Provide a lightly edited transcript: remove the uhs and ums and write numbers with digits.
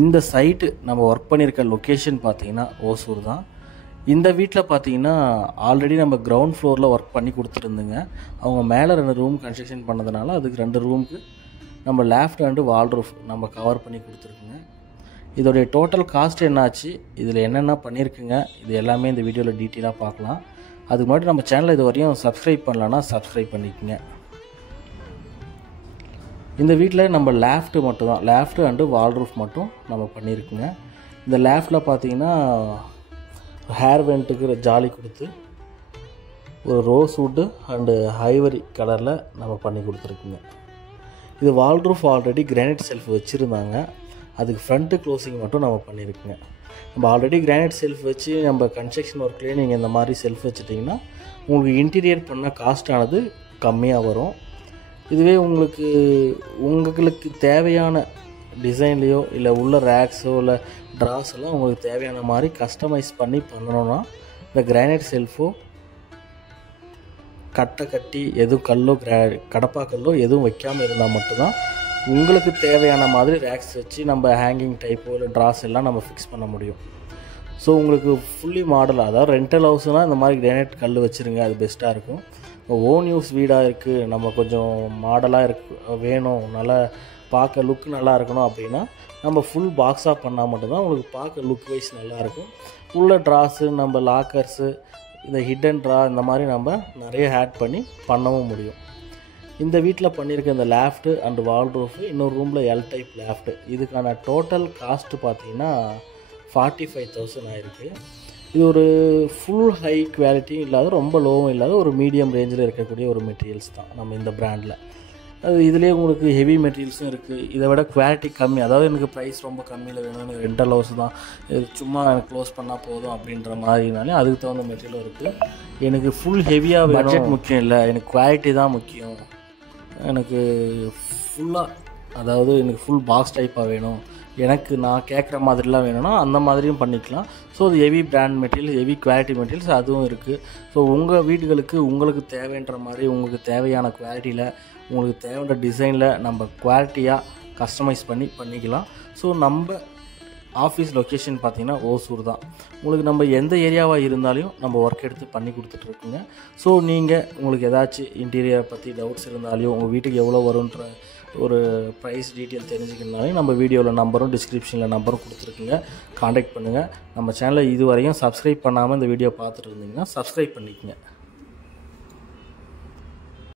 இந்த சைட்டு நம்ம ஒர்க் பண்ணியிருக்க லொக்கேஷன் பார்த்திங்கன்னா ஓசூர் தான். இந்த வீட்டில் பார்த்திங்கன்னா ஆல்ரெடி நம்ம கிரவுண்ட் ஃப்ளோரில் ஒர்க் பண்ணி கொடுத்துருந்துங்க. அவங்க மேலே 2 ரூம் கன்ஸ்ட்ரக்ஷன் பண்ணதுனால அதுக்கு 2 ரூமுக்கு நம்ம லேஃப்ட் அண்டு வால் ரூஃப் நம்ம கவர் பண்ணி கொடுத்துருக்குங்க. இதோடைய டோட்டல் காஸ்ட் என்னாச்சு, இதில் என்னென்ன பண்ணியிருக்குங்க, இது எல்லாமே இந்த வீடியோவில் டீட்டெயிலாக பார்க்கலாம். அதுக்கு முன்னாடி நம்ம சேனலை இது வரையும் சப்ஸ்கிரைப் பண்ணலன்னா சப்ஸ்கிரைப் பண்ணிக்கோங்க. இந்த வீட்டில் நம்ம லேஃப்ட்டு மட்டும் தான், லேஃப்ட்டு அண்டு வால் ரூஃப் மட்டும் நம்ம பண்ணியிருக்குங்க. இந்த லேஃப்டில் பார்த்திங்கன்னா ஹேர் வெண்ட்டுக்கு ஜாலி கொடுத்து ஒரு ரோஸ் வுட்டு அண்டு ஐவரி கலரில் நம்ம பண்ணி கொடுத்துருக்குங்க. இது வால் ரூஃப் ஆல்ரெடி கிரானைட் செல்ஃப் வச்சுருந்தாங்க, அதுக்கு ஃப்ரண்ட்டு க்ளோசிங் மட்டும் நம்ம பண்ணியிருக்குங்க. நம்ம ஆல்ரெடி கிரானைட் செல்ஃப் வச்சு நம்ம கன்ஸ்ட்ரக்ஷன் ஒர்க்லேயே நீங்கள் இந்த மாதிரி செல்ஃப் வச்சுட்டிங்கன்னா உங்களுக்கு இன்டீரியர் பண்ண காஸ்ட்டானது கம்மியாக வரும். இதுவே உங்களுக்கு தேவையான டிசைன்லேயோ இல்லை உள்ள ரேக்ஸோ இல்லை ட்ராஸ் எல்லாம் உங்களுக்கு தேவையான மாதிரி கஸ்டமைஸ் பண்ணி பண்ணணுன்னா இந்த கிரானைட் செல்ஃபோ கட்டி எதுவும் கல்லோ கடப்பா கல்லோ எதுவும் வைக்காமல் இருந்தால் மட்டும்தான் உங்களுக்கு தேவையான மாதிரி ரேக்ஸ் வச்சு நம்ம ஹேங்கிங் டைப்போ இல்லை ட்ராஸ் எல்லாம் நம்ம ஃபிக்ஸ் பண்ண முடியும். ஸோ உங்களுக்கு ஃபுல்லி மாடல், அதாவது ரெண்டல் ஹவுஸ்னால் இந்த மாதிரி கிரானைட் கல் வச்சுருங்க, அது பெஸ்ட்டாக இருக்கும். ஓன் யூஸ் வீடாக இருக்குது, நம்ம கொஞ்சம் மாடலாக வேணும், நல்லா பார்க்க லுக் நல்லா இருக்கணும் அப்படின்னா நம்ம ஃபுல் பாக்ஸாக பண்ணால் மட்டும்தான் உங்களுக்கு பார்க்க லுக் வைஸ் நல்லாயிருக்கும். உள்ள ட்ராஸு நம்ம லாக்கர்ஸு இந்த ஹிடன் ட்ரா இந்த மாதிரி நம்ம நிறைய ஆட் பண்ணி பண்ணவும் முடியும். இந்த வீட்டில் பண்ணியிருக்க இந்த லேஃப்ட்டு அண்டு வால் ரூஃபு, இன்னொரு ரூமில் எல் டைப் லேஃப்ட்டு, இதுக்கான டோட்டல் காஸ்ட்டு பார்த்திங்கன்னா 45,000 ஆயிருக்கு. இது ஒரு ஃபுல் ஹை குவாலிட்டியும் இல்லாத ரொம்ப லோவும் இல்லாத ஒரு மீடியம் ரேஞ்சில் இருக்கக்கூடிய ஒரு மெட்டீரியல்ஸ் தான் நம்ம இந்த பிராண்டில். அது இதிலே உங்களுக்கு ஹெவி மெட்டீரியல்ஸும் இருக்குது. இதை விட குவாலிட்டி கம்மி, அதாவது எனக்கு ப்ரைஸ் ரொம்ப கம்மியில் வேணும், எனக்கு ரெண்டல் ஹவுஸ் தான், இது சும்மா எனக்கு க்ளோஸ் பண்ணால் போதும் அப்படின்ற மாதிரினாலே அதுக்கு தகுந்த மெட்டீரியலும் இருக்குது. எனக்கு ஃபுல் ஹெவியாக பட்ஜெட் முக்கியம் இல்லை, எனக்கு குவாலிட்டி தான் முக்கியம், எனக்கு ஃபுல்லாக அதாவது எனக்கு ஃபுல் பாக்ஸ் டைப்பாக வேணும், எனக்கு நான் கேட்குற மாதிரிலாம் வேணும்னா அந்த மாதிரியும் பண்ணிக்கலாம். ஸோ அது heavy brand material, heavy quality materials அதுவும் இருக்குது. ஸோ உங்கள் வீடுகளுக்கு உங்களுக்கு தேவைன்ற மாதிரி உங்களுக்கு தேவையான குவாலிட்டியில் உங்களுக்கு தேவையான டிசைனில் நம்ம குவாலிட்டியாக கஸ்டமைஸ் பண்ணிக்கலாம். ஸோ நம்ம ஆஃபீஸ் லொக்கேஷன் பார்த்திங்கன்னா ஓசூர் தான். உங்களுக்கு நம்ம எந்த ஏரியாவாக இருந்தாலும் நம்ம ஒர்க் எடுத்து பண்ணி கொடுத்துட்ருக்குங்க. ஸோ நீங்கள் உங்களுக்கு ஏதாச்சும் இன்டீரியர் பற்றி டவுட்ஸ் இருந்தாலையும் உங்கள் வீட்டுக்கு எவ்வளோ வரும்ன்ற ஒரு ப்ரைஸ் டீட்டெயில் தெரிஞ்சுக்கணுனாலும் நம்ம வீடியோவில் நம்பரும் டிஸ்கிரிப்ஷனில் நம்பரும் கொடுத்துருக்குங்க, காண்டாக்ட் பண்ணுங்கள். நம்ம சேனலை இதுவரையும் சப்ஸ்கிரைப் பண்ணாமல் இந்த வீடியோ பார்த்துட்டு இருந்தீங்கன்னா சப்ஸ்கிரைப் பண்ணிக்கோங்க.